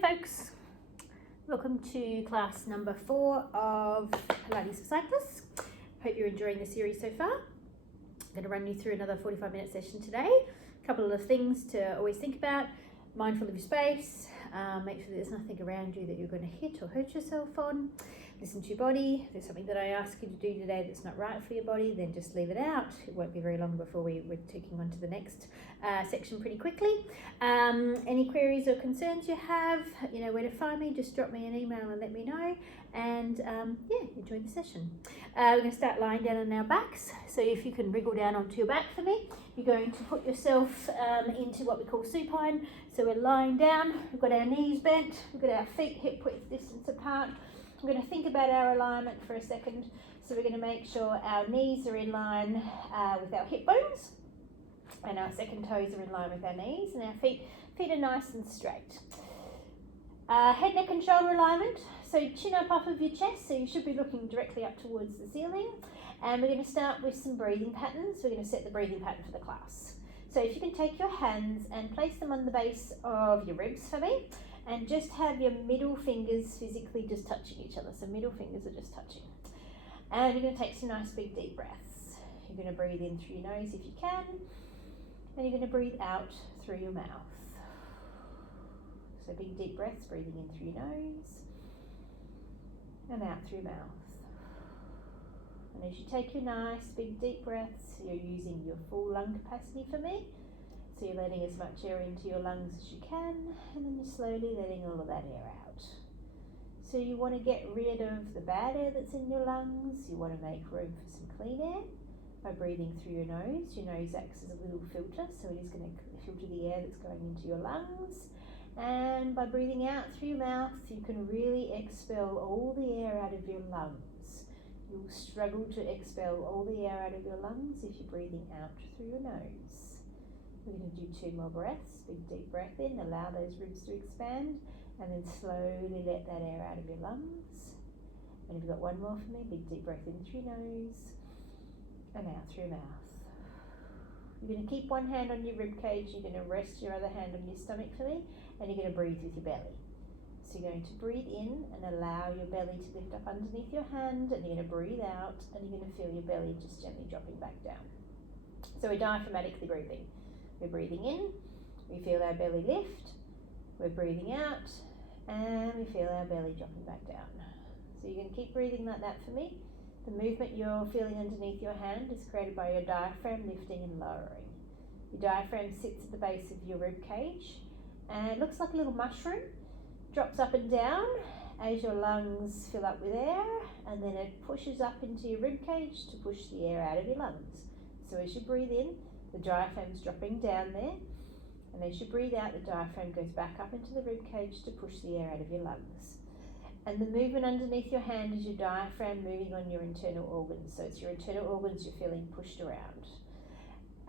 folks, welcome to class number 4 of Pilates for Cyclists. Hope you're enjoying the series so far. I'm going to run you through another 45-minute session today. A couple of things to always think about: mindful of your space, make sure there's nothing around you that you're going to hit or hurt yourself on. Listen to your body. If there's something that I ask you to do today that's not right for your body, then just leave it out. It won't be very long before we're taking on to the next section pretty quickly. Any queries or concerns you have, you know where to find me. Just drop me an email and let me know. And enjoy the session. We're going to start lying down on our backs. So if you can wriggle down onto your back for me, you're going to put yourself into what we call supine. So we're lying down, we've got our knees bent, we've got our feet hip width distance apart. We're going to think about our alignment for a second. So we're going to make sure our knees are in line with our hip bones, and our second toes are in line with our knees, and our feet are nice and straight. Head, neck and shoulder alignment. So chin up off of your chest, so you should be looking directly up towards the ceiling. And we're going to start with some breathing patterns. We're going to set the breathing pattern for the class. So if you can take your hands and place them on the base of your ribs for me, and just have your middle fingers physically just touching each other. So middle fingers are just touching. And you're going to take some nice big deep breaths. You're going to breathe in through your nose if you can, and you're going to breathe out through your mouth. So big deep breaths, breathing in through your nose and out through your mouth. And as you take your nice big deep breaths, you're using your full lung capacity for me. So you're letting as much air into your lungs as you can, and then you're slowly letting all of that air out. So you want to get rid of the bad air that's in your lungs. You want to make room for some clean air by breathing through your nose. Your nose acts as a little filter, so it is going to filter the air that's going into your lungs. And by breathing out through your mouth, you can really expel all the air out of your lungs. You'll struggle to expel all the air out of your lungs if you're breathing out through your nose. We're going to do 2 more breaths. Big deep breath in, allow those ribs to expand, and then slowly let that air out of your lungs. And if you've got one more for me, big deep breath in through your nose and out through your mouth. You're going to keep one hand on your rib cage, you're going to rest your other hand on your stomach for me, and you're going to breathe with your belly. So you're going to breathe in and allow your belly to lift up underneath your hand, and you're going to breathe out and you're going to feel your belly just gently dropping back down. So we're diaphragmatically breathing. We're breathing in, we feel our belly lift, we're breathing out, and we feel our belly dropping back down. So you're going to keep breathing like that for me. The movement you're feeling underneath your hand is created by your diaphragm lifting and lowering. Your diaphragm sits at the base of your rib cage, and it looks like a little mushroom, drops up and down as your lungs fill up with air, and then it pushes up into your rib cage to push the air out of your lungs. So as you breathe in, the diaphragm's dropping down there, and as you breathe out, the diaphragm goes back up into the rib cage to push the air out of your lungs. And the movement underneath your hand is your diaphragm moving on your internal organs. So it's your internal organs you're feeling pushed around.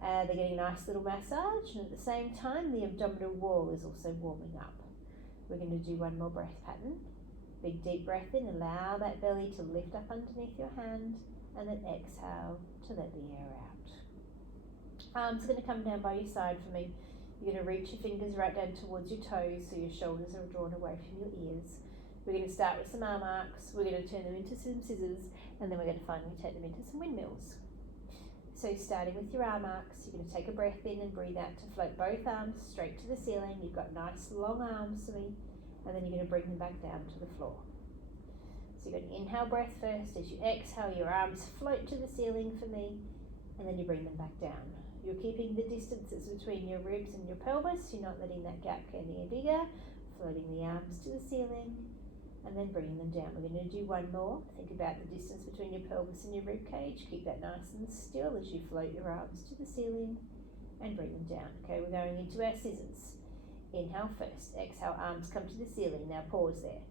They're getting a nice little massage, and at the same time, the abdominal wall is also warming up. We're going to do one more breath pattern. Big deep breath in, allow that belly to lift up underneath your hand, and then exhale to let the air out. Arms are going to come down by your side for me. You're going to reach your fingers right down towards your toes, so your shoulders are drawn away from your ears. We're going to start with some arm arcs. We're going to turn them into some scissors, and then we're going to finally take them into some windmills. So starting with your arm arcs, you're going to take a breath in and breathe out to float both arms straight to the ceiling. You've got nice long arms for me, and then you're going to bring them back down to the floor. So you're going to inhale breath first. As you exhale, your arms float to the ceiling for me, and then you bring them back down. You're keeping the distances between your ribs and your pelvis. You're not letting that gap get any bigger. Floating the arms to the ceiling and then bringing them down. We're going to do one more. Think about the distance between your pelvis and your rib cage. Keep that nice and still as you float your arms to the ceiling and bring them down. Okay, we're going into our scissors. Inhale first. Exhale, arms come to the ceiling. Now pause there.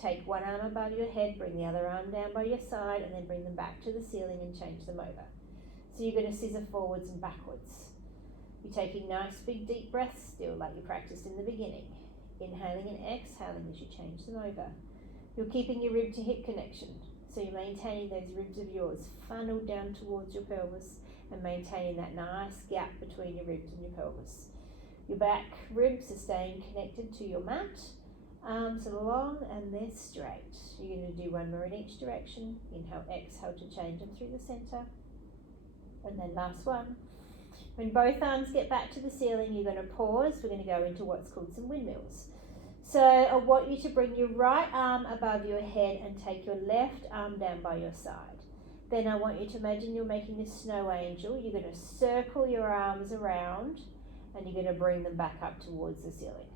Take one arm above your head, bring the other arm down by your side, and then bring them back to the ceiling and change them over. So you're going to scissor forwards and backwards. You're taking nice big deep breaths still like you practiced in the beginning. Inhaling and exhaling as you change them over. You're keeping your rib to hip connection. So you're maintaining those ribs of yours funneled down towards your pelvis and maintaining that nice gap between your ribs and your pelvis. Your back ribs are staying connected to your mat, Arms are long and they're straight. You're going to do one more in each direction. Inhale, exhale to change them through the center. And then last one. When both arms get back to the ceiling, you're going to pause. We're going to go into what's called some windmills. So I want you to bring your right arm above your head and take your left arm down by your side. Then I want you to imagine you're making a snow angel. You're going to circle your arms around and you're going to bring them back up towards the ceiling.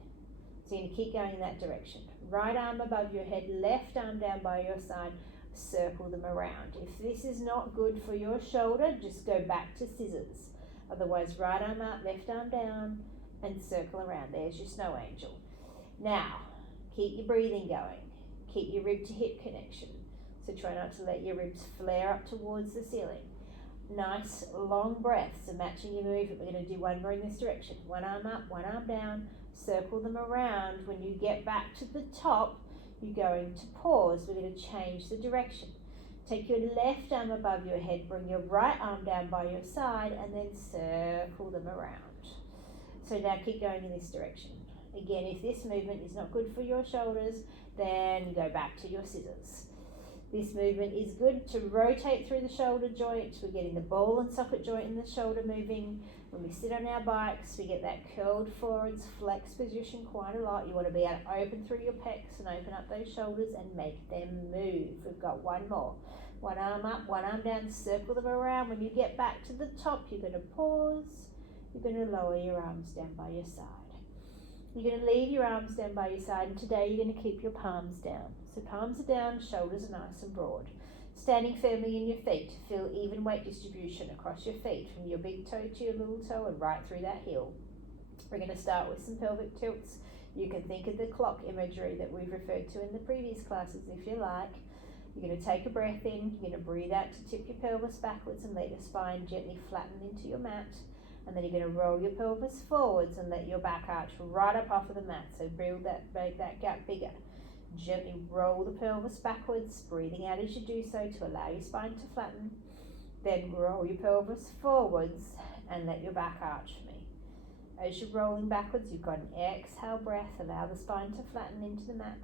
So you're going to keep going in that direction. Right arm above your head, left arm down by your side, circle them around. If this is not good for your shoulder, just go back to scissors. Otherwise, right arm up, left arm down, and circle around. There's your snow angel. Now, keep your breathing going. Keep your rib to hip connection. So try not to let your ribs flare up towards the ceiling. Nice long breaths, so matching your movement. We're going to do one more in this direction. One arm up, one arm down, circle them around. When you get back to the top, you're going to pause. We're going to change the direction. Take your left arm above your head, bring your right arm down by your side, and then circle them around. So now keep going in this direction. Again, if this movement is not good for your shoulders, then go back to your scissors. This movement is good to rotate through the shoulder joint. We're getting the ball and socket joint in the shoulder moving. When we sit on our bikes, we get that curled forwards, flex position quite a lot. You want to be able to open through your pecs and open up those shoulders and make them move. We've got one more. One arm up, one arm down, circle them around. When you get back to the top, you're going to pause. You're going to lower your arms down by your side. You're going to leave your arms down by your side, and today you're going to keep your palms down. So palms are down, shoulders are nice and broad. Standing firmly in your feet, feel even weight distribution across your feet, from your big toe to your little toe and right through that heel. We're going to start with some pelvic tilts. You can think of the clock imagery that we've referred to in the previous classes if you like. You're going to take a breath in, you're going to breathe out to tip your pelvis backwards and let your spine gently flatten into your mat. And then you're going to roll your pelvis forwards and let your back arch right up off of the mat. So make that gap bigger. Gently roll the pelvis backwards, breathing out as you do so to allow your spine to flatten. Then roll your pelvis forwards and let your back arch for me. As you're rolling backwards, you've got an exhale breath. Allow the spine to flatten into the mat.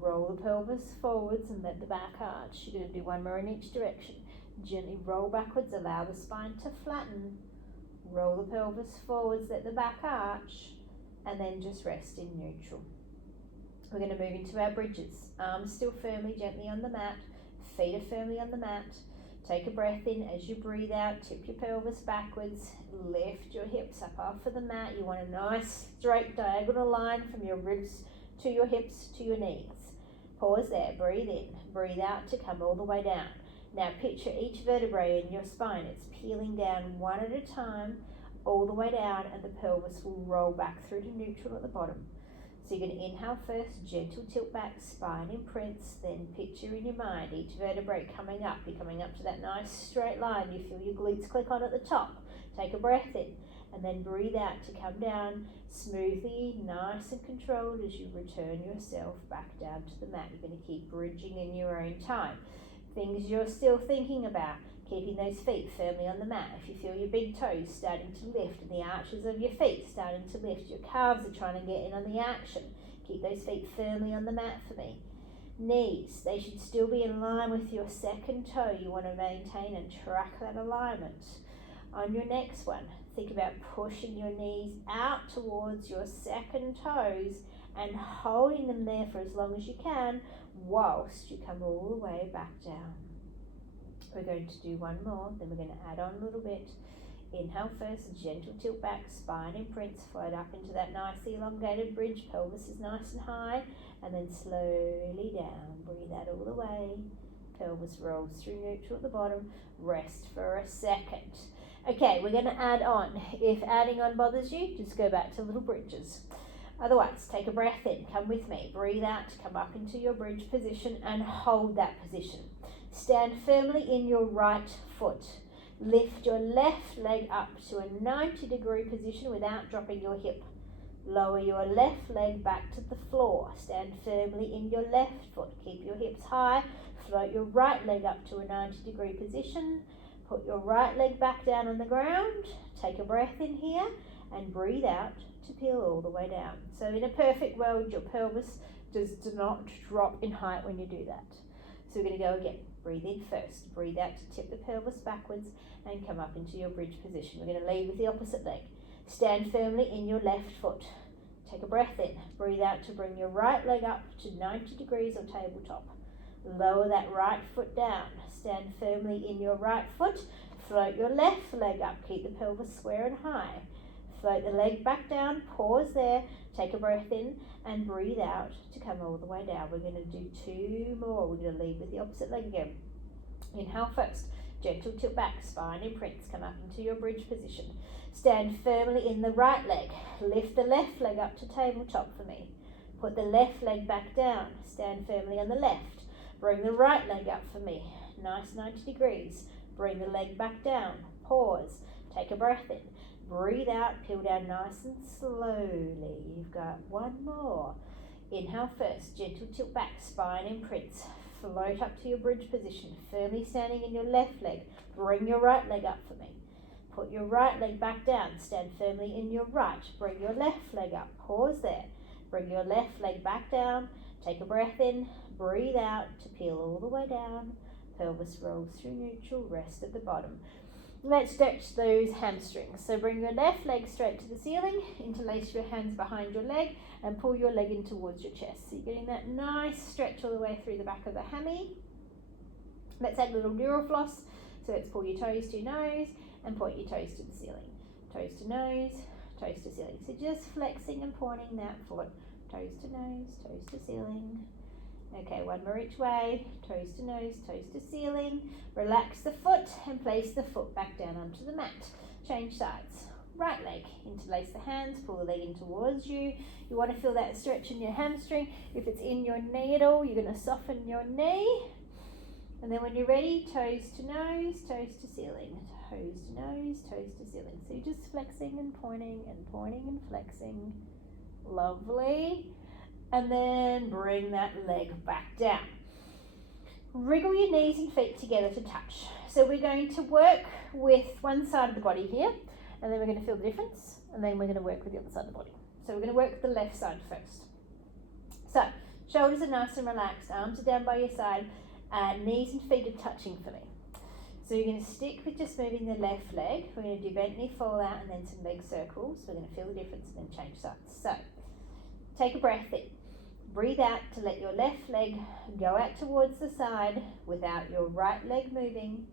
Roll the pelvis forwards and let the back arch. You're going to do one more in each direction. Gently roll backwards, allow the spine to flatten. Roll the pelvis forwards, let the back arch, and then just rest in neutral. We're going to move into our bridges. Arms still firmly, gently on the mat. Feet are firmly on the mat. Take a breath in. As you breathe out, tip your pelvis backwards. Lift your hips up off of the mat. You want a nice straight diagonal line from your ribs to your hips to your knees. Pause there. Breathe in. Breathe out to come all the way down. Now picture each vertebrae in your spine. It's peeling down one at a time, all the way down, and the pelvis will roll back through to neutral at the bottom. So you're going to inhale first, gentle tilt back, spine imprints, then picture in your mind each vertebrae coming up. You're coming up to that nice straight line. You feel your glutes click on at the top. Take a breath in, and then breathe out to come down smoothly, nice and controlled as you return yourself back down to the mat. You're going to keep bridging in your own time. Things you're still thinking about, keeping those feet firmly on the mat. If you feel your big toes starting to lift and the arches of your feet starting to lift, your calves are trying to get in on the action, keep those feet firmly on the mat for me. Knees, they should still be in line with your second toe. You want to maintain and track that alignment. On your next one, think about pushing your knees out towards your second toes and holding them there for as long as you can whilst you come all the way back down. We're going to do one more, then we're going to add on a little bit. Inhale first, gentle tilt back, spine imprints, float up into that nice elongated bridge, pelvis is nice and high, and then slowly down. Breathe out all the way, pelvis rolls through neutral at the bottom, rest for a second. Okay, we're going to add on. If adding on bothers you, just go back to little bridges. Otherwise, take a breath in, come with me, breathe out to come up into your bridge position and hold that position. Stand firmly in your right foot. Lift your left leg up to a 90-degree position without dropping your hip. Lower your left leg back to the floor. Stand firmly in your left foot. Keep your hips high. Float your right leg up to a 90-degree position. Put your right leg back down on the ground. Take a breath in here and breathe out to peel all the way down. So in a perfect world, your pelvis does not drop in height when you do that. So we're going to go again. Breathe in first. Breathe out to tip the pelvis backwards and come up into your bridge position. We're going to lead with the opposite leg. Stand firmly in your left foot. Take a breath in. Breathe out to bring your right leg up to 90 degrees or tabletop. Lower that right foot down. Stand firmly in your right foot. Float your left leg up. Keep the pelvis square and high. Float the leg back down. Pause there. Take a breath in and breathe out to come all the way down. We're going to do 2 more. We're going to lead with the opposite leg again. Inhale first. Gentle tilt back. Spine imprints. Come up into your bridge position. Stand firmly in the right leg. Lift the left leg up to tabletop for me. Put the left leg back down. Stand firmly on the left. Bring the right leg up for me. Nice 90 degrees. Bring the leg back down. Pause. Take a breath in. Breathe out. Peel down nice and slowly. You've got 1 more. Inhale first. Gentle tilt back. Spine imprints. Float up to your bridge position. Firmly standing in your left leg. Bring your right leg up for me. Put your right leg back down. Stand firmly in your right. Bring your left leg up. Pause there. Bring your left leg back down. Take a breath in. Breathe out to peel all the way down. Pelvis rolls through neutral. Rest at the bottom. Let's stretch those hamstrings. So bring your left leg straight to the ceiling. Interlace your hands behind your leg and pull your leg in towards your chest. So you're getting that nice stretch all the way through the back of the hammy. Let's add a little neural floss. So let's pull your toes to your nose and point your toes to the ceiling. Toes to nose, toes to ceiling. So just flexing and pointing that foot. Toes to nose, toes to ceiling. Okay, 1 more each way. Toes to nose, toes to ceiling. Relax the foot and place the foot back down onto the mat. Change sides. Right leg. Interlace the hands, pull the leg in towards you. You want to feel that stretch in your hamstring. If it's in your knee at all, you're going to soften your knee. And then when you're ready, toes to nose, toes to ceiling. Toes to nose, toes to ceiling. So you're just flexing and pointing and flexing. Lovely. And then bring that leg back down. Wriggle your knees and feet together to touch. So we're going to work with one side of the body here, and then we're going to feel the difference, and then we're going to work with the other side of the body. So we're going to work with the left side first. So shoulders are nice and relaxed, arms are down by your side, knees and feet are touching for me. So you're going to stick with just moving the left leg. We're going to do bent knee fall out and then some leg circles. We're going to feel the difference and then change sides. So take a breath in. Breathe out to let your left leg go out towards the side without your right leg moving,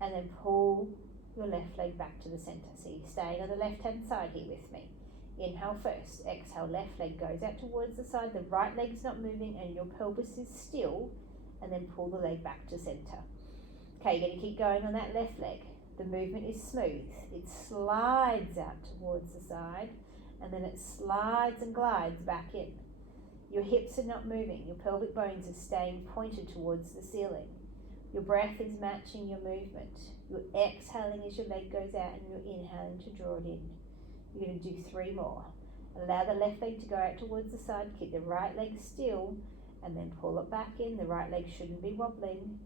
and then pull your left leg back to the center. So you're staying on the left hand side here with me. Inhale first. Exhale, left leg goes out towards the side. The right leg's not moving and your pelvis is still, and then pull the leg back to center. Okay, you're going to keep going on that left leg. The movement is smooth. It slides out towards the side, and then it slides and glides back in. Your hips are not moving. Your pelvic bones are staying pointed towards the ceiling. Your breath is matching your movement. You're exhaling as your leg goes out and you're inhaling to draw it in. You're going to do 3 more. Allow the left leg to go out towards the side. Keep the right leg still and then pull it back in. The right leg shouldn't be wobbling.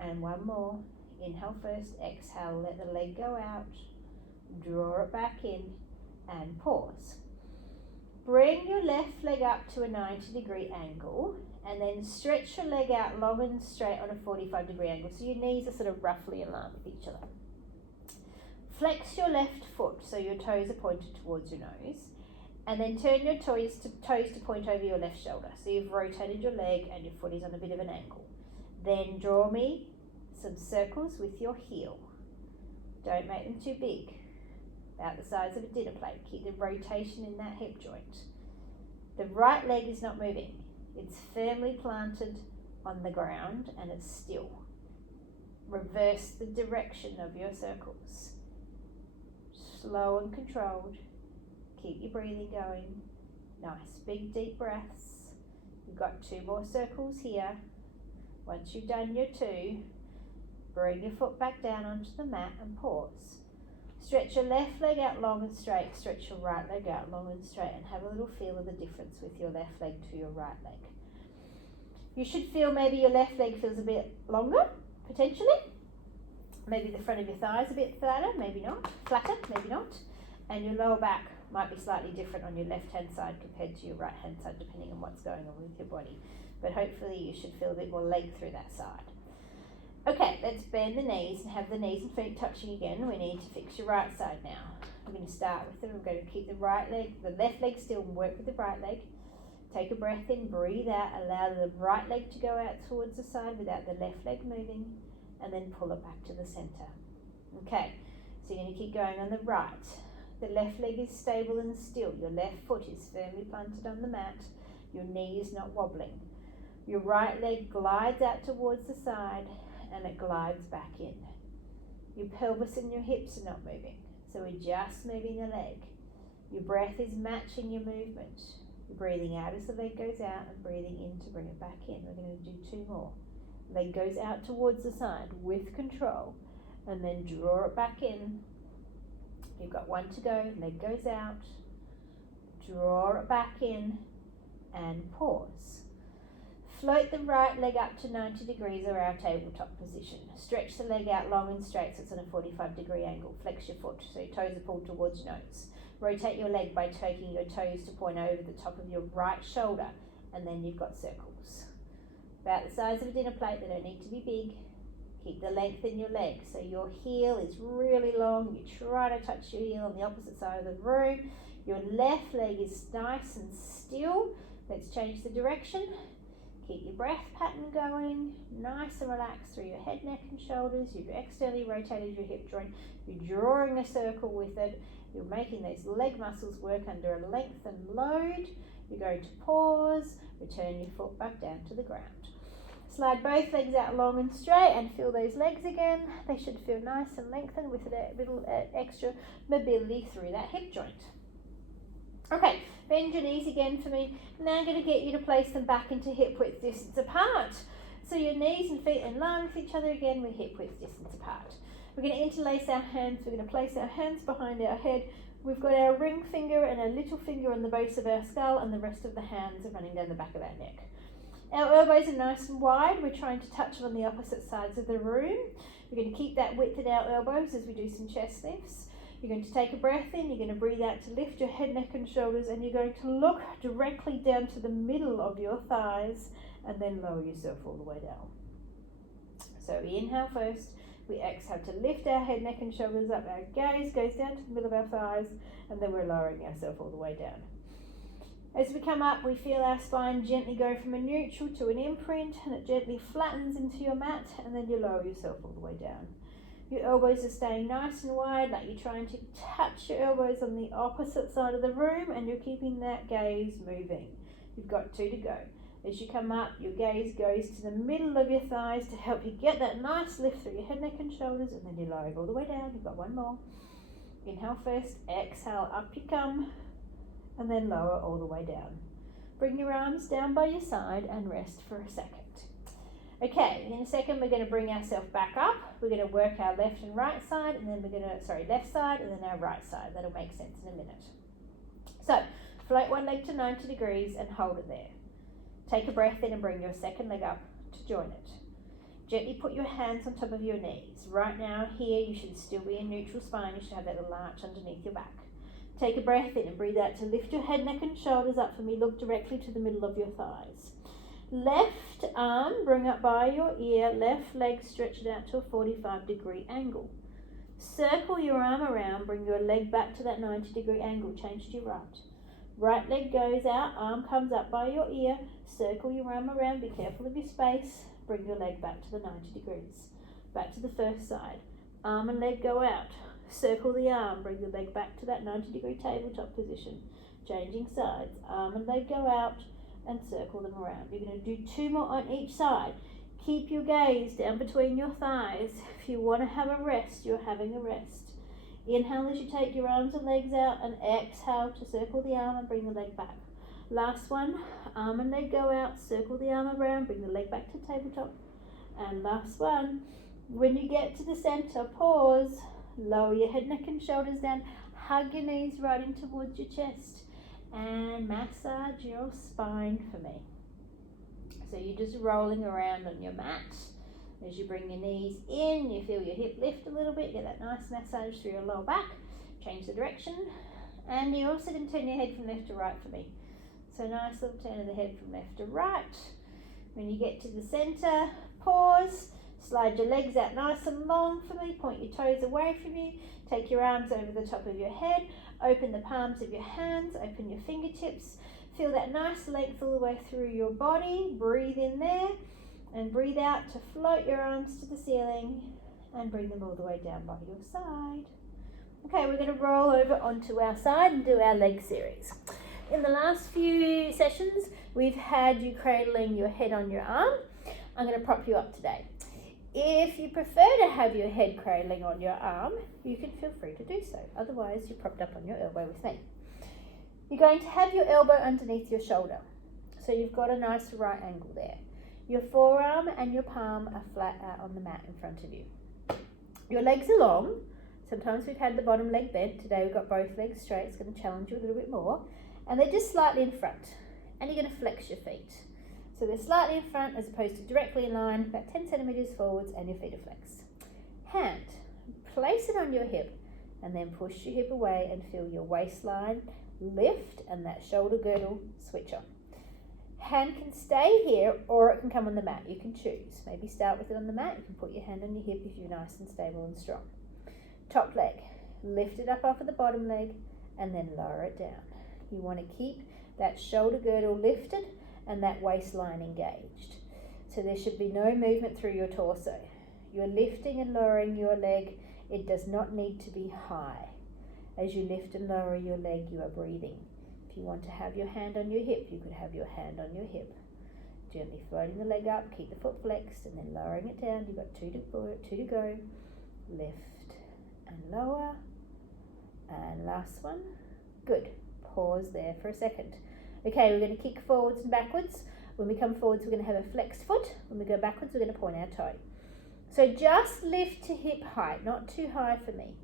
And 1 more. Inhale first. Exhale. Let the leg go out. Draw it back in and pause. Bring your left leg up to a 90-degree angle and then stretch your leg out long and straight on a 45-degree angle. So your knees are sort of roughly in line with each other. Flex your left foot so your toes are pointed towards your nose, and then turn your toes to point over your left shoulder. So you've rotated your leg and your foot is on a bit of an angle. Then draw me some circles with your heel. Don't make them too big. About the size of a dinner plate. Keep the rotation in that hip joint. The right leg is not moving. It's firmly planted on the ground and it's still. Reverse the direction of your circles. Slow and controlled. Keep your breathing going. Nice big deep breaths. You've got 2 more circles here. Once you've done your 2, bring your foot back down onto the mat and pause. Stretch your left leg out long and straight. Stretch your right leg out long and straight and have a little feel of the difference with your left leg to your right leg. You should feel maybe your left leg feels a bit longer, potentially. Maybe the front of your thigh is a bit flatter, maybe not. Flatter, maybe not. And your lower back Might be slightly different on your left hand side compared to your right hand side, depending on what's going on with your body. But hopefully you should feel a bit more leg through that side. Okay, let's bend the knees and have the knees and feet touching again. We need to fix your right side now. We're going to start with it. We're going to keep the left leg still and work with the right leg. Take a breath in, breathe out, allow the right leg to go out towards the side without the left leg moving, and then pull it back to the center. Okay, so you're going to keep going on the right. The left leg is stable and still. Your left foot is firmly planted on the mat. Your knee is not wobbling. Your right leg glides out towards the side and it glides back in. Your pelvis and your hips are not moving, so we're just moving the leg. Your breath is matching your movement. You're breathing out as the leg goes out and breathing in to bring it back in. We're going to do 2 more. Leg goes out towards the side with control and then draw it back in. You've got 1 to go. Leg goes out, draw it back in and pause. Float the right leg up to 90 degrees or our tabletop position. Stretch the leg out long and straight so it's on a 45-degree angle. Flex your foot so your toes are pulled towards your nose. Rotate your leg by taking your toes to point over the top of your right shoulder, and then you've got circles. About the size of a dinner plate, they don't need to be big. Keep the length in your leg so your heel is really long. You try to touch your heel on the opposite side of the room. Your left leg is nice and still. Let's change the direction. Keep your breath pattern going, nice and relaxed through your head, neck and shoulders. You've externally rotated your hip joint. You're drawing a circle with it. You're making those leg muscles work under a length and load. You're going to pause, return your foot back down to the ground. Slide both legs out long and straight and feel those legs again. They should feel nice and lengthened with a little extra mobility through that hip joint. Okay, bend your knees again for me. Now I'm going to get you to place them back into hip width distance apart. So your knees and feet in line with each other again with hip width distance apart. We're going to interlace our hands. We're going to place our hands behind our head. We've got our ring finger and our little finger on the base of our skull, and the rest of the hands are running down the back of our neck. Our elbows are nice and wide. We're trying to touch them on the opposite sides of the room. We're going to keep that width at our elbows as we do some chest lifts. You're going to take a breath in, you're going to breathe out to lift your head, neck and shoulders, and you're going to look directly down to the middle of your thighs and then lower yourself all the way down. So we inhale first, we exhale to lift our head, neck and shoulders up, our gaze goes down to the middle of our thighs, and then we're lowering ourselves all the way down. As we come up, we feel our spine gently go from a neutral to an imprint, and it gently flattens into your mat, and then you lower yourself all the way down. Your elbows are staying nice and wide, like you're trying to touch your elbows on the opposite side of the room, and you're keeping that gaze moving. You've got 2 to go. As you come up, your gaze goes to the middle of your thighs to help you get that nice lift through your head, neck and shoulders, and then you lower it all the way down. You've got 1 more. Inhale first, exhale, up you come, and then lower all the way down. Bring your arms down by your side and rest for a second. Okay, in a second we're going to bring ourselves back up. We're going to work our left and right side, and then we're going to, left side and then our right side. That'll make sense in a minute. So, float one leg to 90 degrees and hold it there. Take a breath in and bring your second leg up to join it. Gently put your hands on top of your knees. Right now, here, you should still be in neutral spine. You should have that little arch underneath your back. Take a breath in and breathe out to lift your head, neck and shoulders up for me. Look directly to the middle of your thighs. Left arm, bring up by your ear. Left leg, stretch it out to a 45-degree angle. Circle your arm around, bring your leg back to that 90-degree angle. Change to your right. Right leg goes out, arm comes up by your ear. Circle your arm around, be careful of your space. Bring your leg back to the 90 degrees. Back to the first side. Arm and leg go out. Circle the arm, bring the leg back to that 90-degree tabletop position. Changing sides. Arm and leg go out and circle them around. You're going to do 2 more on each side. Keep your gaze down between your thighs. If you want to have a rest, you're having a rest. Inhale as you take your arms and legs out, and exhale to circle the arm and bring the leg back. Last one, arm and leg go out, circle the arm around, bring the leg back to tabletop. And last one, when you get to the center, pause, lower your head, neck and shoulders down, hug your knees right in towards your chest, and massage your spine for me. So you're just rolling around on your mat. As you bring your knees in, you feel your hip lift a little bit, get that nice massage through your lower back. Change the direction And you're also going to turn your head from left to right for me. So nice little turn of the head from left to right. When you get to the center, pause. Slide your legs out nice and long for me. Point your toes away from you. Take your arms over the top of your head. Open the palms of your hands. Open your fingertips. Feel that nice length all the way through your body. Breathe in there. And breathe out to float your arms to the ceiling. And bring them all the way down by your side. Okay, we're going to roll over onto our side and do our leg series. In the last few sessions, we've had you cradling your head on your arm. I'm going to prop you up today. If you prefer to have your head cradling on your arm, you can feel free to do so. Otherwise, you're propped up on your elbow with me. You're going to have your elbow underneath your shoulder. So you've got a nice right angle there. Your forearm and your palm are flat out on the mat in front of you. Your legs are long. Sometimes we've had the bottom leg bent. Today we've got both legs straight. It's going to challenge you a little bit more. And they're just slightly in front. And you're going to flex your feet. So they're slightly in front as opposed to directly in line, about 10 centimeters forwards, and your feet are flexed. Hand, place it on your hip and then push your hip away and feel your waistline lift and that shoulder girdle switch on. Hand can stay here or it can come on the mat. You can choose. Maybe start with it on the mat. You can put your hand on your hip if you're nice and stable and strong. Top leg, lift it up off of the bottom leg and then lower it down. You want to keep that shoulder girdle lifted and that waistline engaged. So there should be no movement through your torso. You're lifting and lowering your leg. It does not need to be high. As you lift and lower your leg, you are breathing. If you want to have your hand on your hip, you could have your hand on your hip. Gently floating the leg up, keep the foot flexed, and then lowering it down. You've got two to go. Lift and lower. And last one. Good. Pause there for a second. Okay, we're going to kick forwards and backwards. When we come forwards, we're going to have a flexed foot. When we go backwards, we're going to point our toe. So just lift to hip height, not too high for me.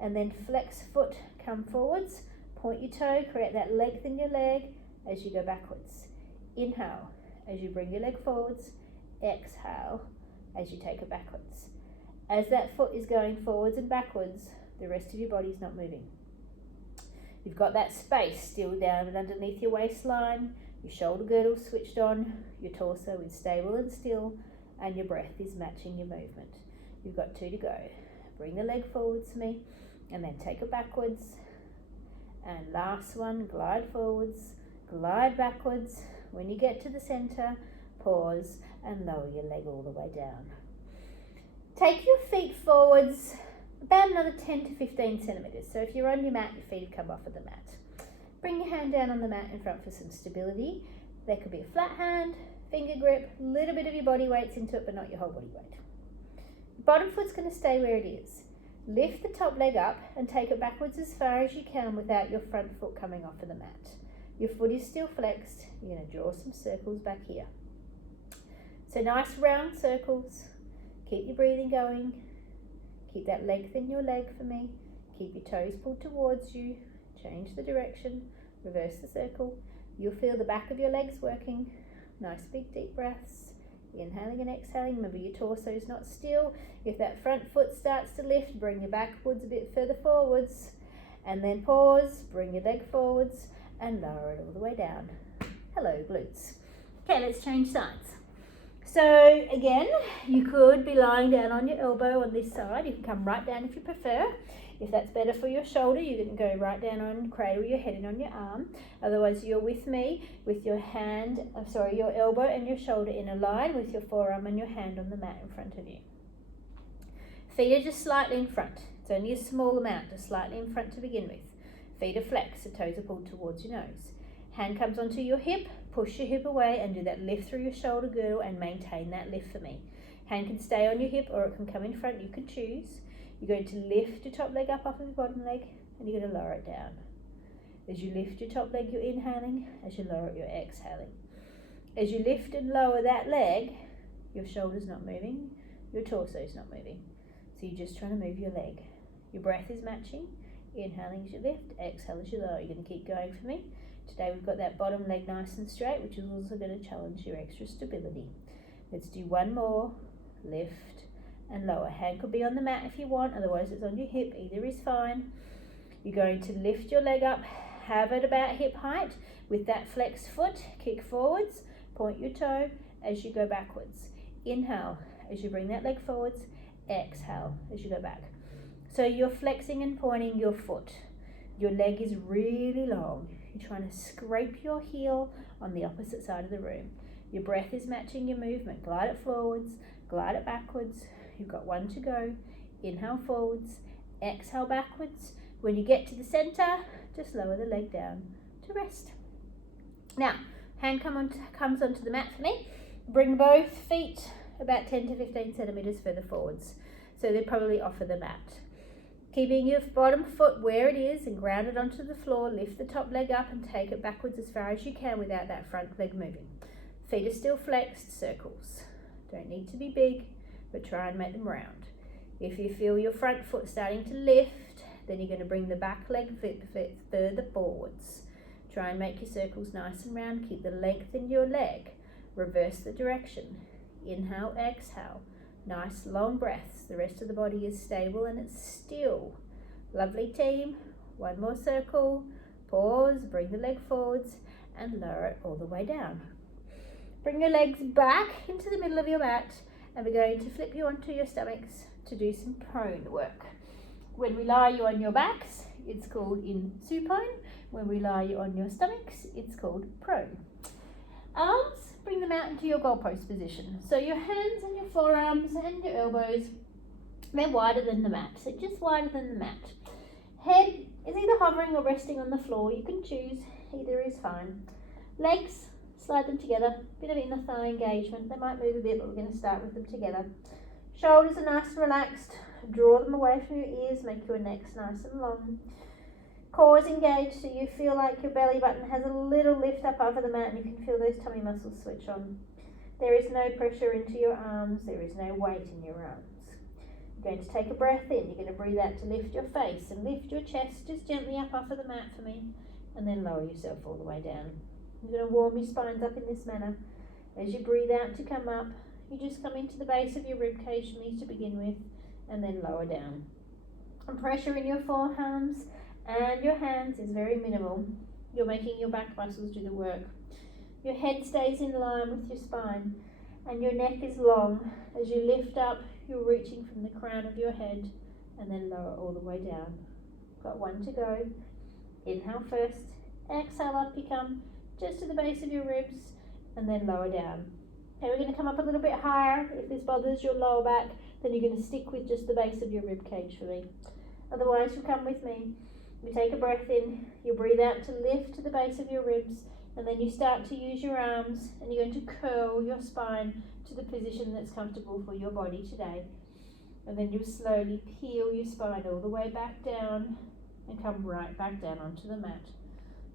And then flex foot, come forwards, point your toe, create that length in your leg as you go backwards. Inhale as you bring your leg forwards. Exhale as you take it backwards. As that foot is going forwards and backwards, the rest of your body is not moving. You've got that space still down and underneath your waistline, your shoulder girdle switched on, your torso is stable and still, and your breath is matching your movement. You've got two to go. Bring the leg forwards to me, and then take it backwards. And last one, glide forwards, glide backwards. When you get to the center, pause and lower your leg all the way down. Take your feet forwards about another 10 to 15 centimeters. So if you're on your mat, your feet have come off of the mat. Bring your hand down on the mat in front for some stability. There could be a flat hand, finger grip, a little bit of your body weight's into it, but not your whole body weight. Bottom foot's going to stay where it is. Lift the top leg up and take it backwards as far as you can without your front foot coming off of the mat. Your foot is still flexed. You're going to draw some circles back here. So nice round circles. Keep your breathing going. Keep that length in your leg for me. Keep your toes pulled towards you. Change the direction. Reverse the circle. You'll feel the back of your legs working. Nice big deep breaths. Inhaling and exhaling. Remember your torso is not still. If that front foot starts to lift, bring your backwards a bit further forwards. And then pause. Bring your leg forwards and lower it all the way down. Hello, glutes. Okay, let's change sides. So again, you could be lying down on your elbow on this side. You can come right down if you prefer. If that's better for your shoulder, you can go right down on cradle your head in on your arm. Otherwise, you're with me with your your elbow and your shoulder in a line with your forearm and your hand on the mat in front of you. Feet are just slightly in front. It's only a small amount, just slightly in front to begin with. Feet are flexed, the toes are pulled towards your nose. Hand comes onto your hip, push your hip away and do that lift through your shoulder girdle and maintain that lift for me. Hand can stay on your hip or it can come in front, you can choose. You're going to lift your top leg up off of your bottom leg and you're going to lower it down. As you lift your top leg, you're inhaling. As you lower it, you're exhaling. As you lift and lower that leg, your shoulder's not moving, your torso's not moving. So you're just trying to move your leg. Your breath is matching. Inhaling as you lift, exhale as you lower. You're going to keep going for me. Today we've got that bottom leg nice and straight, which is also going to challenge your extra stability. Let's do one more. Lift and lower. Hand could be on the mat if you want, otherwise it's on your hip. Either is fine. You're going to lift your leg up, have it about hip height with that flexed foot, kick forwards, point your toe as you go backwards. Inhale as you bring that leg forwards, exhale as you go back. So you're flexing and pointing your foot. Your leg is really long. You're trying to scrape your heel on the opposite side of the room. Your breath is matching your movement. Glide it forwards, glide it backwards. You've got one to go. Inhale forwards, exhale backwards. When you get to the center, just lower the leg down to rest. Now, hand comes onto the mat for me. Bring both feet about 10 to 15 centimeters further forwards. So they're probably off of the mat. Keeping your bottom foot where it is and ground it onto the floor, lift the top leg up and take it backwards as far as you can without that front leg moving. Feet are still flexed, circles. Don't need to be big, but try and make them round. If you feel your front foot starting to lift, then you're going to bring the back leg further forwards. Try and make your circles nice and round. Keep the length in your leg. Reverse the direction. Inhale, exhale. Nice long breaths. The rest of the body is stable and it's still. Lovely team. One more circle. Pause, bring the leg forwards and lower it all the way down. Bring your legs back into the middle of your mat and we're going to flip you onto your stomachs to do some prone work. When we lie you on your backs, it's called in supine. When we lie you on your stomachs, it's called prone. Arms, bring them out into your goalpost position. So your hands and your forearms and your elbows, they're wider than the mat. So just wider than the mat. Head is either hovering or resting on the floor. You can choose. Either is fine. Legs, slide them together. Bit of inner thigh engagement. They might move a bit, but we're going to start with them together. Shoulders are nice and relaxed. Draw them away from your ears. Make your necks nice and long. Core is engaged, so you feel like your belly button has a little lift up over the mat and you can feel those tummy muscles switch on. There is no pressure into your arms. There is no weight in your arms. You're going to take a breath in. You're going to breathe out to lift your face and lift your chest just gently up off of the mat for me, and then lower yourself all the way down. You're going to warm your spines up in this manner. As you breathe out to come up, you just come into the base of your rib cage for me to begin with, and then lower down. And pressure in your forearms and your hands is very minimal. You're making your back muscles do the work. Your head stays in line with your spine and your neck is long. As you lift up, you're reaching from the crown of your head and then lower all the way down. Got one to go. Inhale first, exhale up you come, just to the base of your ribs and then lower down. Okay, we're going to come up a little bit higher. If this bothers your lower back, then you're going to stick with just the base of your rib cage for me. Otherwise, you come with me. You take a breath in, you breathe out to lift to the base of your ribs, and then you start to use your arms and you're going to curl your spine to the position that's comfortable for your body today. And then you slowly peel your spine all the way back down and come right back down onto the mat.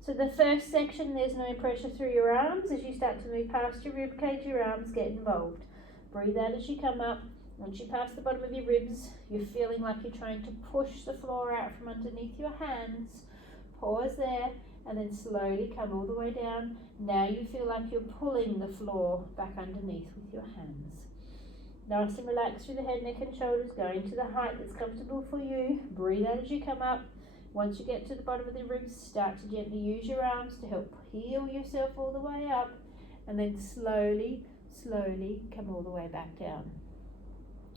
So the first section, there's no pressure through your arms. As you start to move past your rib cage, your arms get involved. Breathe out as you come up. Once you pass the bottom of your ribs, you're feeling like you're trying to push the floor out from underneath your hands. Pause there and then slowly come all the way down. Now you feel like you're pulling the floor back underneath with your hands. Nice and relaxed through the head, neck and shoulders, going to the height that's comfortable for you. Breathe out as you come up. Once you get to the bottom of the ribs, start to gently use your arms to help peel yourself all the way up, and then slowly come all the way back down.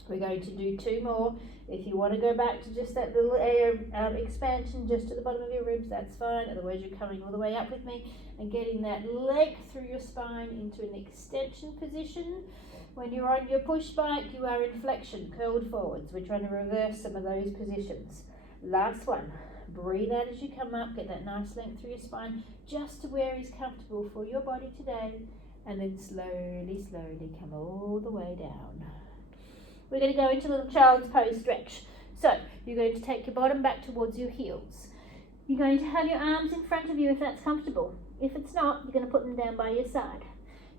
We're going to do two more. If you want to go back to just that little air expansion just at the bottom of your ribs, that's fine. Otherwise, you're coming all the way up with me and getting that length through your spine into an extension position. When you're on your push bike, you are in flexion, curled forwards. We're trying to reverse some of those positions. Last one. Breathe out as you come up. Get that nice length through your spine just to where is comfortable for your body today. And then slowly come all the way down. We're going to go into little child's pose stretch. So you're going to take your bottom back towards your heels. You're going to have your arms in front of you if that's comfortable. If it's not, you're going to put them down by your side.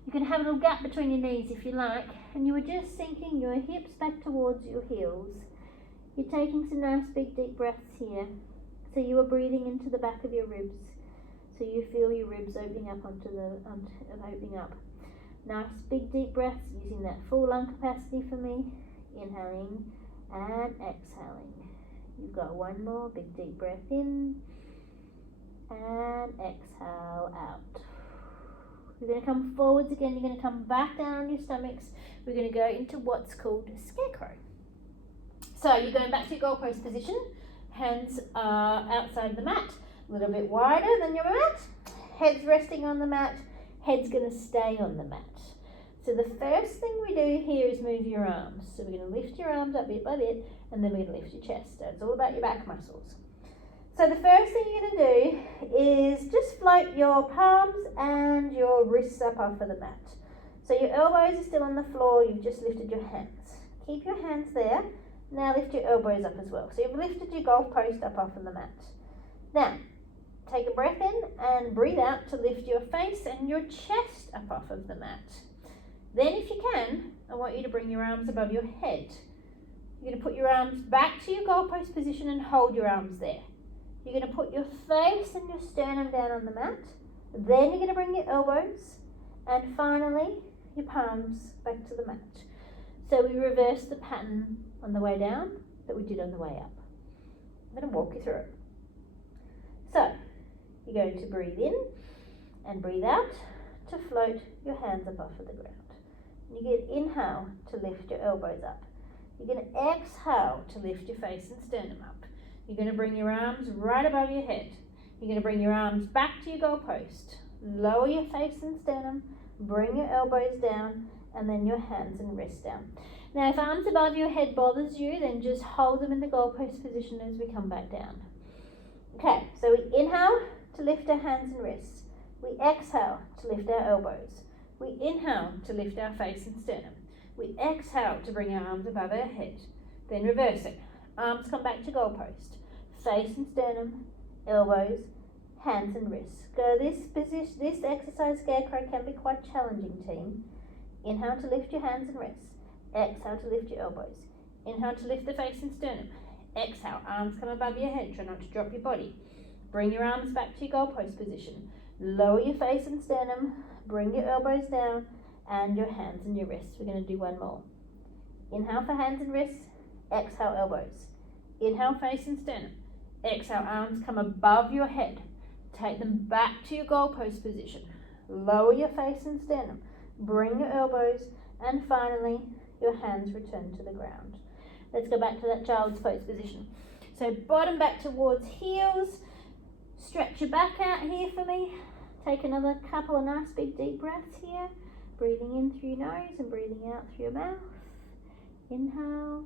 You can have a little gap between your knees if you like, and you are just sinking your hips back towards your heels. You're taking some nice big deep breaths here. So you are breathing into the back of your ribs. So you feel your ribs opening up opening up. Nice big deep breaths using that full lung capacity for me. Inhaling and exhaling. You've got one more. Big deep breath in. And exhale out. You're going to come forwards again. You're going to come back down on your stomachs. We're going to go into what's called Scarecrow. So you're going back to your goalpost position. Hands are outside the mat. A little bit wider than your mat. Head's resting on the mat. Head's going to stay on the mat. So the first thing we do here is move your arms. So we're going to lift your arms up bit by bit, and then we're going to lift your chest. So it's all about your back muscles. So the first thing you're going to do is just float your palms and your wrists up off of the mat. So your elbows are still on the floor, you've just lifted your hands. Keep your hands there. Now lift your elbows up as well. So you've lifted your goalpost up off of the mat. Now, take a breath in and breathe out to lift your face and your chest up off of the mat. Then if you can, I want you to bring your arms above your head. You're going to put your arms back to your goalpost position and hold your arms there. You're going to put your face and your sternum down on the mat. Then you're going to bring your elbows and finally your palms back to the mat. So we reverse the pattern on the way down that we did on the way up. I'm going to walk you through it. So you're going to breathe in and breathe out to float your hands up off of the ground. You're going to inhale to lift your elbows up. You're going to exhale to lift your face and sternum up. You're going to bring your arms right above your head. You're going to bring your arms back to your goalpost. Lower your face and sternum. Bring your elbows down and then your hands and wrists down. Now if arms above your head bothers you, then just hold them in the goalpost position as we come back down. Okay, so we inhale to lift our hands and wrists. We exhale to lift our elbows. We inhale to lift our face and sternum. We exhale to bring our arms above our head. Then reverse it. Arms come back to goalpost. Face and sternum, elbows, hands and wrists. Go this position. This exercise, Scarecrow, can be quite challenging, team. Inhale to lift your hands and wrists. Exhale to lift your elbows. Inhale to lift the face and sternum. Exhale, arms come above your head. Try not to drop your body. Bring your arms back to your goalpost position. Lower your face and sternum. Bring your elbows down and your hands and your wrists. We're going to do one more. Inhale for hands and wrists. Exhale, elbows. Inhale, face and sternum. Exhale, arms come above your head. Take them back to your goalpost position. Lower your face and sternum. Bring your elbows and finally your hands return to the ground. Let's go back to that child's pose position. So bottom back towards heels. Stretch your back out here for me. Take another couple of nice big deep breaths here. Breathing in through your nose and breathing out through your mouth. Inhale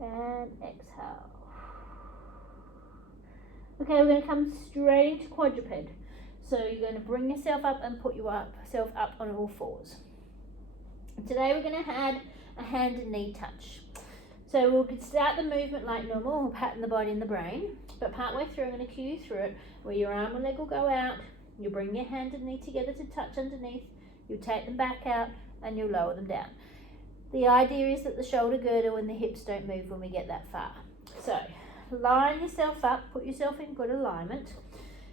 and exhale. Okay, we're going to come straight into quadruped. So you're going to bring yourself up and put yourself up on all fours. And today we're going to add a hand and knee touch. So we'll start the movement like normal. We'll pattern the body and the brain. But partway through, I'm going to cue you through it where your arm and leg will go out. You'll bring your hand and knee together to touch underneath. You'll take them back out and you'll lower them down. The idea is that the shoulder girdle and the hips don't move when we get that far. So line yourself up, put yourself in good alignment.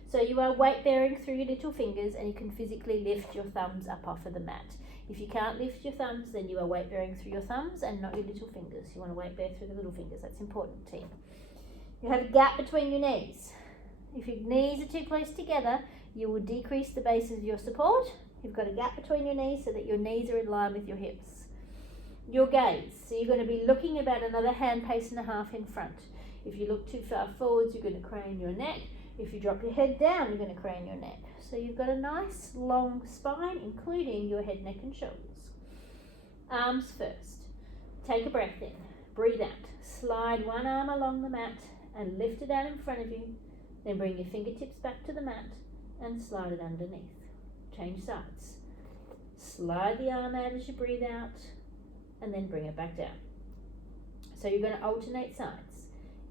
So you are weight bearing through your little fingers and you can physically lift your thumbs up off of the mat. If you can't lift your thumbs, then you are weight bearing through your thumbs and not your little fingers. You want to weight bear through the little fingers. That's important, team. You have a gap between your knees. If your knees are too close together, you will decrease the base of your support. You've got a gap between your knees so that your knees are in line with your hips. Your gaze. So you're going to be looking about another hand pace and a half in front. If you look too far forwards, you're going to crane your neck. If you drop your head down, you're going to crane your neck. So you've got a nice long spine, including your head, neck and shoulders. Arms first. Take a breath in. Breathe out. Slide one arm along the mat and lift it out in front of you. Then bring your fingertips back to the mat and slide it underneath. Change sides. Slide the arm out as you breathe out and then bring it back down. So you're going to alternate sides.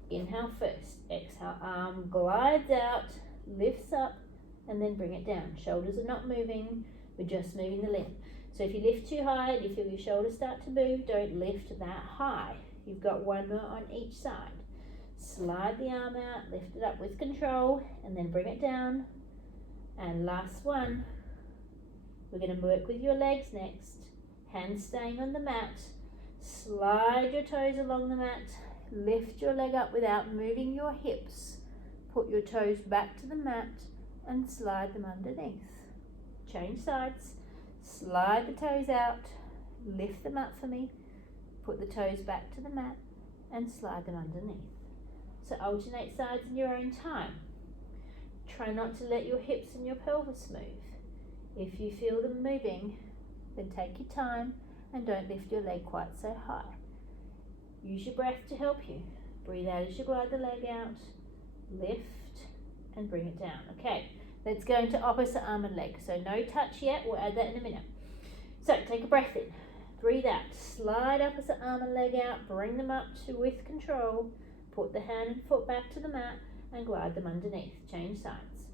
Inhale first. Exhale, arm glides out, lifts up, and then bring it down. Shoulders are not moving, we're just moving the limb. So if you lift too high and you feel your shoulders start to move, don't lift that high. You've got one more on each side. Slide the arm out, lift it up with control, and then bring it down. And last one. We're going to work with your legs next. Hands staying on the mat. Slide your toes along the mat. lift your leg up without moving your hips. Put your toes back to the mat and slide them underneath. Change sides. Slide the toes out, lift them up for me, put the toes back to the mat and slide them underneath. So alternate sides in your own time. Try not to let your hips and your pelvis move. If you feel them moving, then take your time and don't lift your leg quite so high. Use your breath to help you. Breathe out as you glide the leg out, lift and bring it down. Okay. Let's go into opposite arm and leg. So no touch yet, we'll add that in a minute. So take a breath in, breathe out, slide opposite arm and leg out, bring them up to with control, put the hand and foot back to the mat and glide them underneath. Change sides.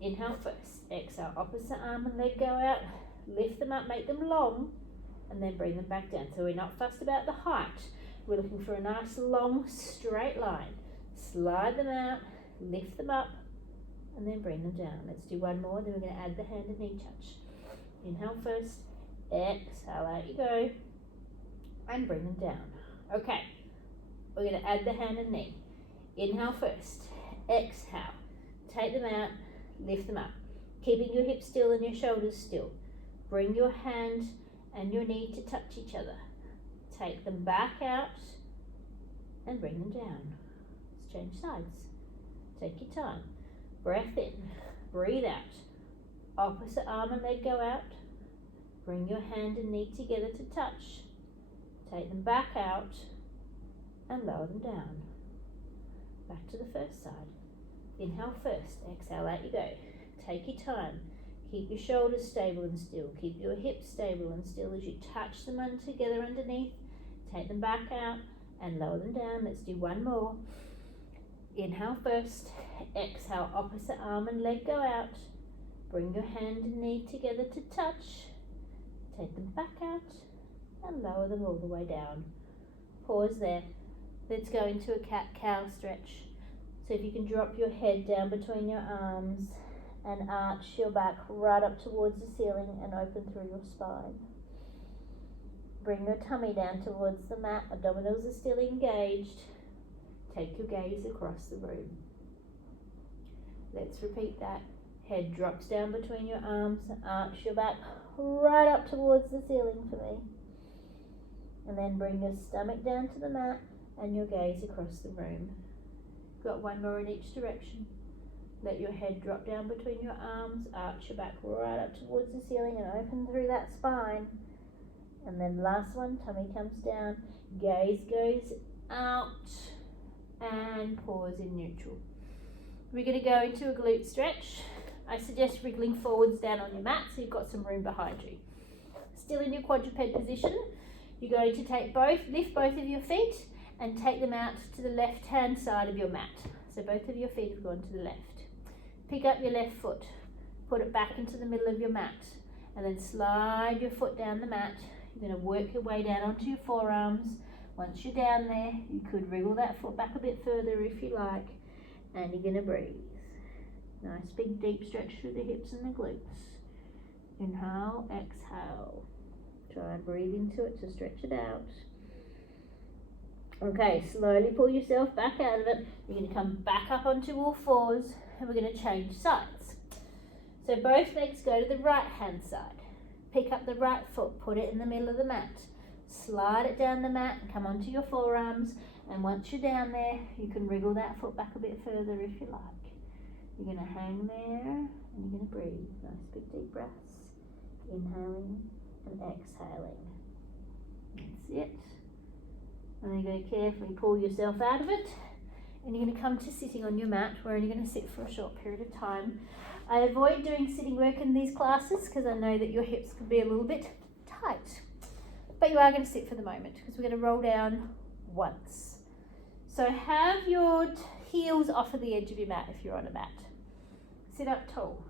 Inhale first, exhale, opposite arm and leg go out, lift them up, make them long, and then bring them back down. So we're not fussed about the height. We're looking for a nice long straight line. Slide them out, lift them up, and then bring them down. Let's do one more, then we're going to add the hand and knee touch. Inhale first, exhale, out you go, and bring them down. Okay, we're going to add the hand and knee. Inhale first, exhale, take them out, lift them up, keeping your hips still and your shoulders still. Bring your hand and your knee to touch each other. Take them back out and bring them down. Let's change sides. Take your time. Breath in, breathe out. Opposite arm and leg go out. Bring your hand and knee together to touch. Take them back out and lower them down. Back to the first side. Inhale first, exhale, out you go. Take your time. Keep your shoulders stable and still. Keep your hips stable and still as you touch them together underneath. Take them back out and lower them down. Let's do one more. Inhale first, exhale, opposite arm and leg go out. Bring your hand and knee together to touch. Take them back out and lower them all the way down. Pause there. Let's go into a cat-cow stretch. So if you can drop your head down between your arms and arch your back right up towards the ceiling and open through your spine. Bring your tummy down towards the mat. Abdominals are still engaged. Take your gaze across the room. Let's repeat that. Head drops down between your arms, arch your back right up towards the ceiling for me. And then bring your stomach down to the mat and your gaze across the room. Got one more in each direction. Let your head drop down between your arms, arch your back right up towards the ceiling and open through that spine. And then last one, tummy comes down, gaze goes out and pause in neutral. We're going to go into a glute stretch. I suggest wriggling forwards down on your mat so you've got some room behind you. Still in your quadruped position, you're going to lift both of your feet and take them out to the left hand side of your mat. So both of your feet have gone to the left. Pick up your left foot, put it back into the middle of your mat, and then slide your foot down the mat. You're going to work your way down onto your forearms. Once you're down there, you could wriggle that foot back a bit further if you like, and you're going to breathe. Nice big deep stretch through the hips and the glutes. Inhale, exhale. Try and breathe into it to stretch it out. Okay, slowly pull yourself back out of it. You're going to come back up onto all fours and we're going to change sides. So both legs go to the right hand side. Pick up the right foot, put it in the middle of the mat. Slide it down the mat and come onto your forearms. And once you're down there, you can wriggle that foot back a bit further if you like. You're going to hang there and you're going to breathe. Nice big deep breaths. Inhaling and exhaling. That's it. And then you're going to carefully pull yourself out of it. And you're going to come to sitting on your mat. We're only going to sit for a short period of time. I avoid doing sitting work in these classes because I know that your hips can be a little bit tight. But you are going to sit for the moment because we're going to roll down once. So have your heels off of the edge of your mat if you're on a mat. Sit up tall.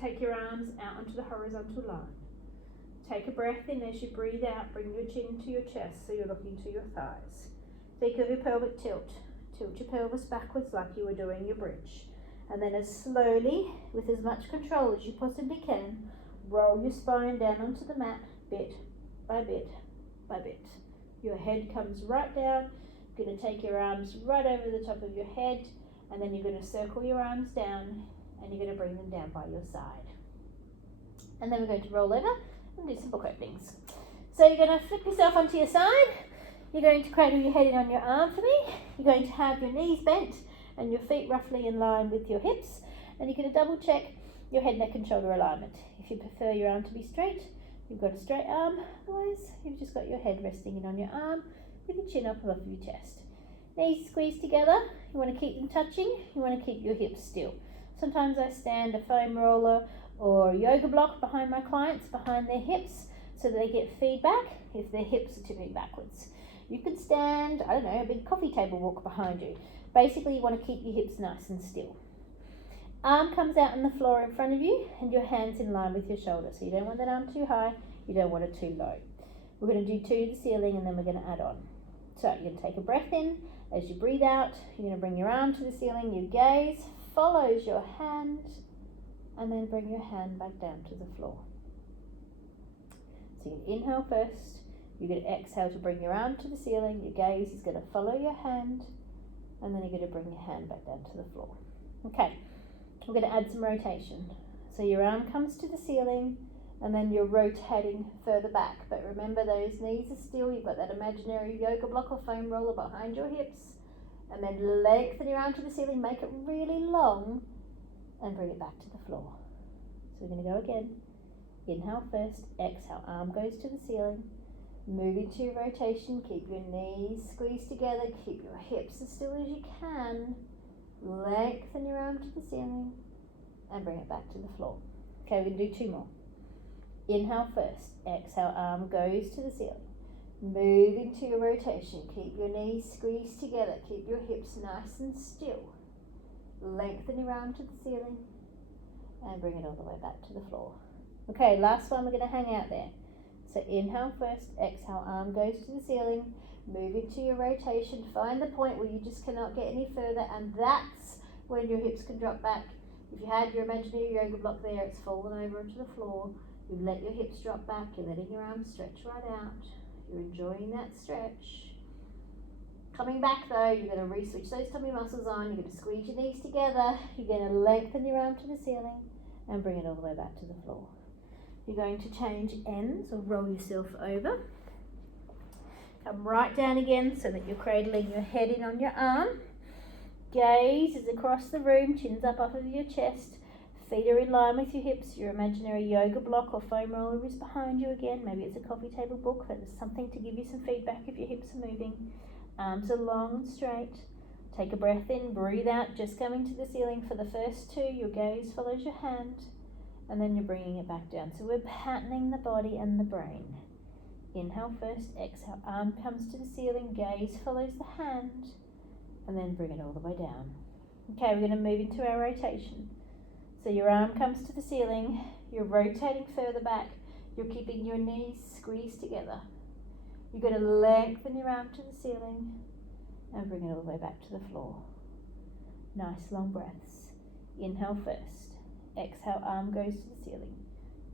Take your arms out onto the horizontal line. Take a breath in as you breathe out. Bring your chin to your chest so you're looking to your thighs. Think of your pelvic tilt. Tilt your pelvis backwards like you were doing your bridge. And then as slowly, with as much control as you possibly can, roll your spine down onto the mat bit by bit by bit. Your head comes right down. You're going to take your arms right over the top of your head, and then you're going to circle your arms down, and you're going to bring them down by your side. And then we're going to roll over and do some book openings. So you're going to flip yourself onto your side. You're going to cradle your head in on your arm for me. You're going to have your knees bent and your feet roughly in line with your hips. And you're going to double check your head, neck and shoulder alignment. If you prefer your arm to be straight, you've got a straight arm. Otherwise, you've just got your head resting in on your arm with your chin up above your chest. Knees squeezed together. You want to keep them touching. You want to keep your hips still. Sometimes I stand a foam roller or a yoga block behind my clients, behind their hips, so that they get feedback if their hips are tipping backwards. You could stand, I don't know, a big coffee table walk behind you. Basically, you want to keep your hips nice and still. Arm comes out on the floor in front of you and your hands in line with your shoulder. So you don't want that arm too high, you don't want it too low. We're going to do 2 to the ceiling and then we're going to add on. So you're going to take a breath in. As you breathe out, you're going to bring your arm to the ceiling. Your gaze follows your hand and then bring your hand back down to the floor. So you inhale first. You're going to exhale to bring your arm to the ceiling. Your gaze is going to follow your hand and then you're going to bring your hand back down to the floor. Okay. We're going to add some rotation. So your arm comes to the ceiling and then you're rotating further back. But remember, those knees are still. You've got that imaginary yoga block or foam roller behind your hips. And then lengthen your arm to the ceiling, make it really long and bring it back to the floor. So we're going to go again. Inhale first, exhale, arm goes to the ceiling. Move into your rotation, keep your knees squeezed together, keep your hips as still as you can. Lengthen your arm to the ceiling and bring it back to the floor. Okay, we're going to do 2 more. Inhale first, exhale, arm goes to the ceiling. Move into your rotation, keep your knees squeezed together, keep your hips nice and still. Lengthen your arm to the ceiling and bring it all the way back to the floor. Okay, last one, we're going to hang out there. So inhale first, exhale, arm goes to the ceiling. Move into your rotation, find the point where you just cannot get any further, and that's when your hips can drop back. If you had your imaginary yoga block there, it's fallen over onto the floor. You've let your hips drop back, you're letting your arms stretch right out. You're enjoying that stretch. Coming back though, you're going to re-switch those tummy muscles on, you're going to squeeze your knees together, you're going to lengthen your arm to the ceiling and bring it all the way back to the floor. You're going to change ends or roll yourself over. Come right down again so that you're cradling your head in on your arm. Gaze is across the room, chin's up off of your chest. Feet are in line with your hips. Your imaginary yoga block or foam roller is behind you again. Maybe it's a coffee table book, but there's something to give you some feedback if your hips are moving. Arms are long and straight. Take a breath in, breathe out, just coming to the ceiling for the first 2. Your gaze follows your hand, and then you're bringing it back down. So we're patterning the body and the brain. Inhale first, exhale, arm comes to the ceiling, gaze follows the hand, and then bring it all the way down. Okay, we're going to move into our rotation. So your arm comes to the ceiling, you're rotating further back, you're keeping your knees squeezed together. You're going to lengthen your arm to the ceiling and bring it all the way back to the floor. Nice long breaths. Inhale first, exhale, arm goes to the ceiling.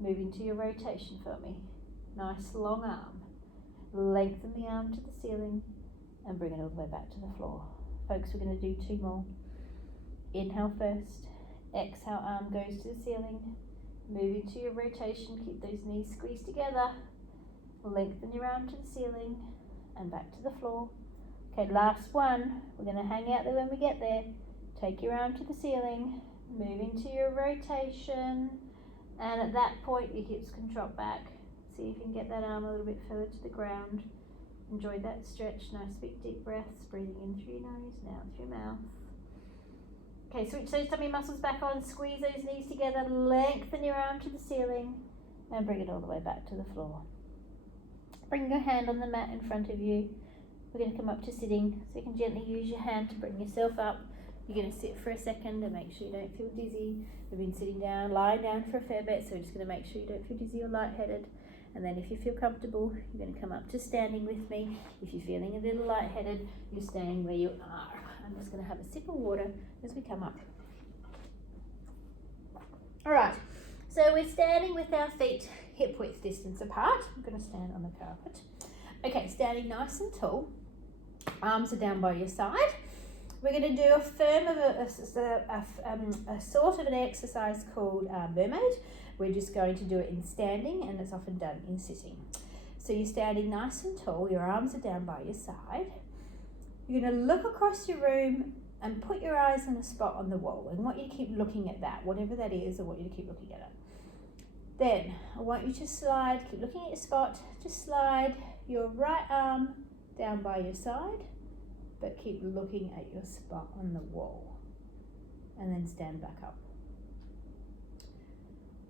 Move into your rotation for me. Nice long arm. Lengthen the arm to the ceiling and bring it all the way back to the floor. Folks, we're going to do 2 more. Inhale first. Exhale, arm goes to the ceiling. Move into your rotation. Keep those knees squeezed together. Lengthen your arm to the ceiling and back to the floor. Okay, last one. We're going to hang out there when we get there. Take your arm to the ceiling. Move into your rotation. And at that point, your hips can drop back. See if you can get that arm a little bit further to the ground. Enjoy that stretch. Nice big deep breaths. Breathing in through your nose, and out through your mouth. Okay, switch those tummy muscles back on. Squeeze those knees together. Lengthen your arm to the ceiling and bring it all the way back to the floor. Bring your hand on the mat in front of you. We're going to come up to sitting, so you can gently use your hand to bring yourself up. You're going to sit for a second and make sure you don't feel dizzy. We've been sitting down, lying down for a fair bit, so we're just going to make sure you don't feel dizzy or lightheaded. And then if you feel comfortable, you're going to come up to standing with me. If you're feeling a little lightheaded, you're staying where you are. I'm just going to have a sip of water as we come up. All right, so we're standing with our feet hip width distance apart. I'm going to stand on the carpet. Okay, standing nice and tall. Arms are down by your side. We're going to do a form of a sort of an exercise called mermaid. We're just going to do it in standing, and it's often done in sitting. So you're standing nice and tall, your arms are down by your side. You're going to look across your room and put your eyes on a spot on the wall. And I want you to keep looking at that, whatever that is, I want you to keep looking at it. Then I want you to slide, keep looking at your spot, just slide your right arm down by your side, but keep looking at your spot on the wall. And then stand back up.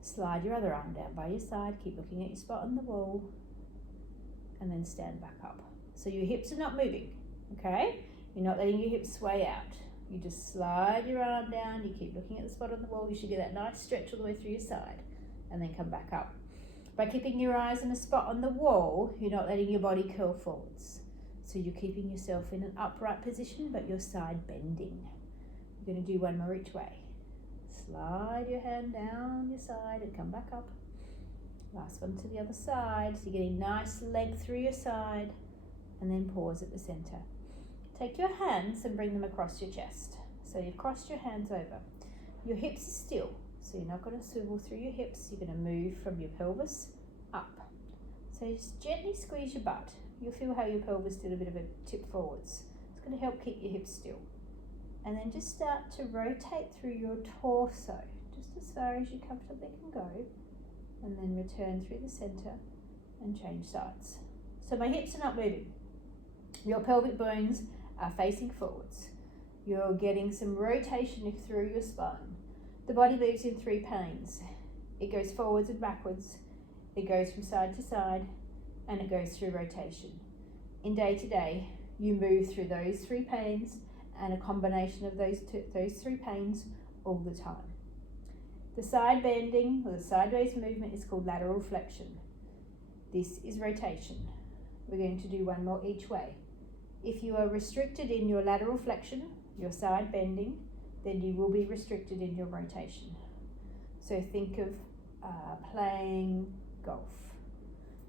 Slide your other arm down by your side, keep looking at your spot on the wall, and then stand back up. So your hips are not moving, okay? You're not letting your hips sway out. You just slide your arm down, you keep looking at the spot on the wall, you should get that nice stretch all the way through your side, and then come back up. By keeping your eyes on a spot on the wall, you're not letting your body curl forwards. So you're keeping yourself in an upright position, but your side bending. You're going to do one more each way. Slide your hand down your side and come back up. Last one to the other side. So you're getting nice length through your side, and then pause at the center. Take your hands and bring them across your chest. So you've crossed your hands over. Your hips are still, so you're not going to swivel through your hips. You're going to move from your pelvis up. So just gently squeeze your butt. You'll feel how your pelvis did a bit of a tip forwards. It's going to help keep your hips still. And then just start to rotate through your torso, just as far as you comfortably can go. And then return through the center and change sides. So my hips are not moving. Your pelvic bones are facing forwards. You're getting some rotation through your spine. The body moves in 3 planes. It goes forwards and backwards. It goes from side to side, and it goes through rotation. In day to day, you move through those 3 planes and a combination of those 3 planes all the time. The side bending or the sideways movement is called lateral flexion. This is rotation. We're going to do one more each way. If you are restricted in your lateral flexion, your side bending, then you will be restricted in your rotation. So think of playing golf.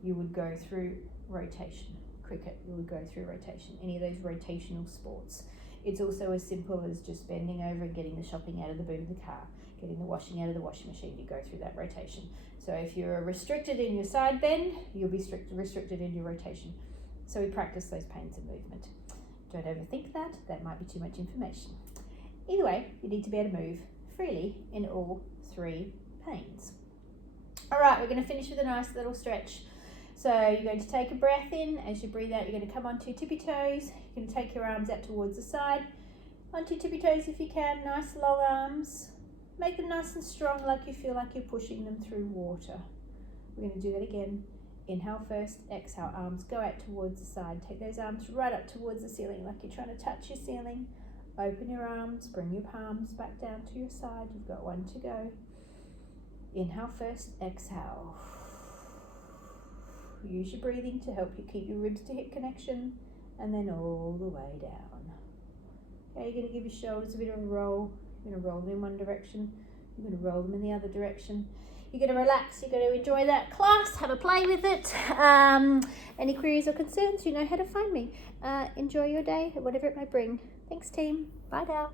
You would go through rotation. Cricket, you would go through rotation. Any of those rotational sports. It's also as simple as just bending over and getting the shopping out of the boot of the car, getting the washing out of the washing machine. You go through that rotation. So if you're restricted in your side bend, you'll be restricted in your rotation. So we practice those planes of movement. Don't overthink that. That might be too much information. Either way, you need to be able to move freely in all 3 planes. All right, we're going to finish with a nice little stretch. So you're going to take a breath in. As you breathe out, you're going to come onto your tippy toes. You're going to take your arms out towards the side. Onto your tippy toes if you can. Nice long arms. Make them nice and strong, like you feel like you're pushing them through water. We're going to do that again. Inhale first, exhale, arms go out towards the side. Take those arms right up towards the ceiling like you're trying to touch your ceiling. Open your arms, bring your palms back down to your side. You've got 1 to go. Inhale first, exhale. Use your breathing to help you keep your ribs to hip connection, and then all the way down. Okay, you're going to give your shoulders a bit of a roll. You're going to roll them in one direction. You're going to roll them in the other direction. You're going to relax. You're going to enjoy that class. Have a play with it. Any queries or concerns, you know how to find me. Enjoy your day, whatever it may bring. Thanks, team. Bye now.